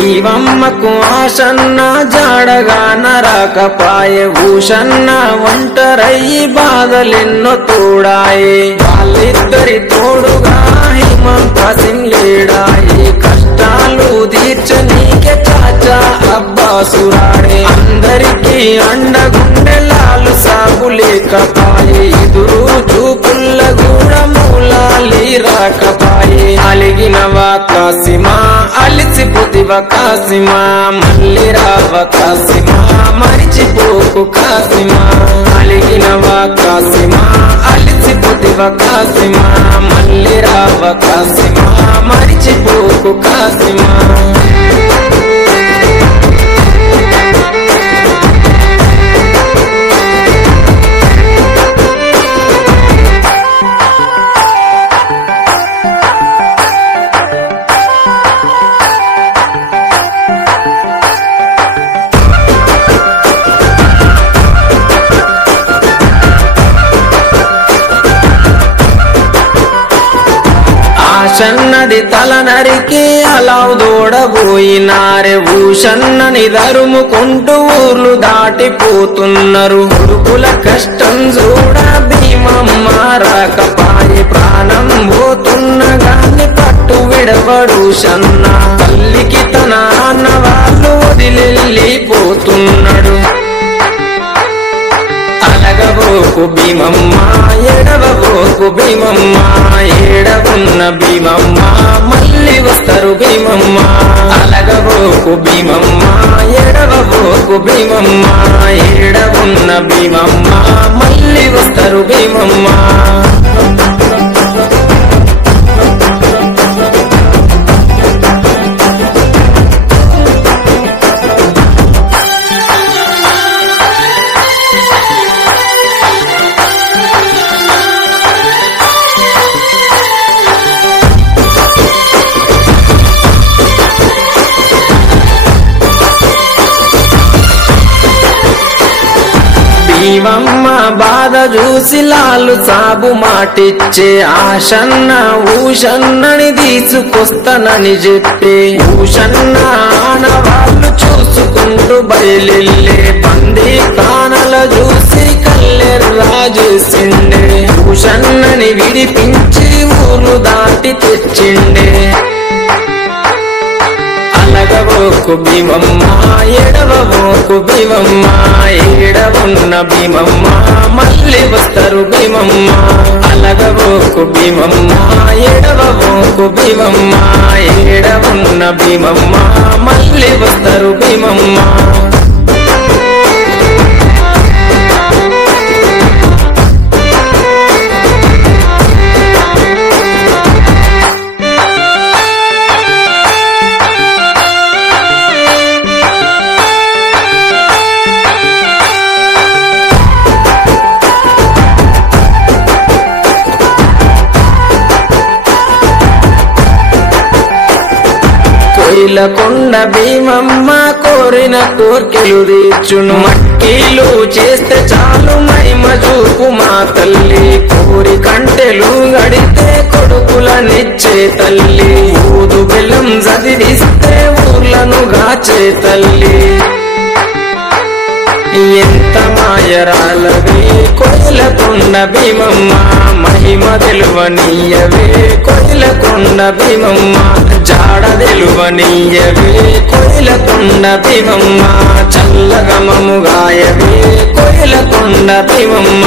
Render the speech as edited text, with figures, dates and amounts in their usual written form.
భీమమ్మకు ఆశన్న జాడగా నరకపాయే భూషన్న ఒంటరయ్యి బాధలెన్నో తోడాయే వాళ్ళిద్దరి తోడుగా హిమంత సింగ్ లేడాయి కష్టాలు తీర్చనీకే చాచా అబ్బాసురాడే అందరికీ అండగుండె లాలు సాగు లేకపాయే ఎదురు చూపుల్ల కూడా మూలాలి రాకపాయే అలిగినవా కాసిమా అలిసిపోతివ కాసిమా మళ్ళీ రావ కాసిమా మరిచిపోకు కాసిమా అలిగినవా కాసిమా అలిసిపోతివ కాసిమా మళ్ళీ రావ కాసిమా మరిచిపోకు కాసిమా భూషన్నది తల నరికి అలావు దూడబోయినారే భూషన్నని దరుముకుంటూ ఊర్లు దాటిపోతున్నారు కొడుకుల కష్టం చూడ భీమమ్మ రాకపాయే ప్రాణం పోతున్న గాని పట్టు విడవడు షన్న తల్లికి తన అన్న వాళ్ళు వదిలిపోతున్నాడు అలగబోకు భీమమ్మ ఎడవబోకు భీమమ్మ ఏడవున్న భీమమ్మ మళ్ళీ వస్తారు భీమమ్మ అలగబోకు భీమమ్మ ఎడవబోకు భీమమ్మ ఏడవున్న భీమమ్మ మళ్ళీ వస్తారు భీమమ్మ భీమమ్మ బాధ చూసి లాలు సాబు మాటిచ్చే ఆశన్న ఊషన్నని తీసుకొస్తానని చెప్పి ఊషన్న ఆనవాళ్ళు చూసుకుంటూ బయలుల్లే బందీ కానల చూసి కల్లెర్రా చేసిండే ఊషన్నని విడిపించి ఊరు దాటి తెచ్చిండే అలగబోకు భీమమ్మ ఎడవబోకు భీమమ్మ ఏడవున్న భీమమ్మ మళ్ళీ వస్తారు భీమమ్మ అలగబోకు భీమమ్మ ఎడవబోకు భీమమ్మ ఏడవున్న భీమమ్మ మళ్ళీ వస్తారు భీమమ్మ కొండ భీమమ్మ కోరిన కోర్కెలు తీర్చును మట్టిలు చేస్తే చాలు మహిమ చూపు మా తల్లి కోరి కంటెలు గడితే కొడుకులనిచ్చే తల్లి ఊదు బెల్లం చదివిస్తే ఊర్లను గాచే తల్లి ఎంత మాయరాలవే కొయిలకొండ భీమమ్మ మహిమ తెలువనీయవే కొయిలకొండ భీమమ్మ జాడ తెలువనీయవే కొయిలకొండ భీమమ్మ చల్లగమము గాయవే కొయిలకొండ భీమమ్మ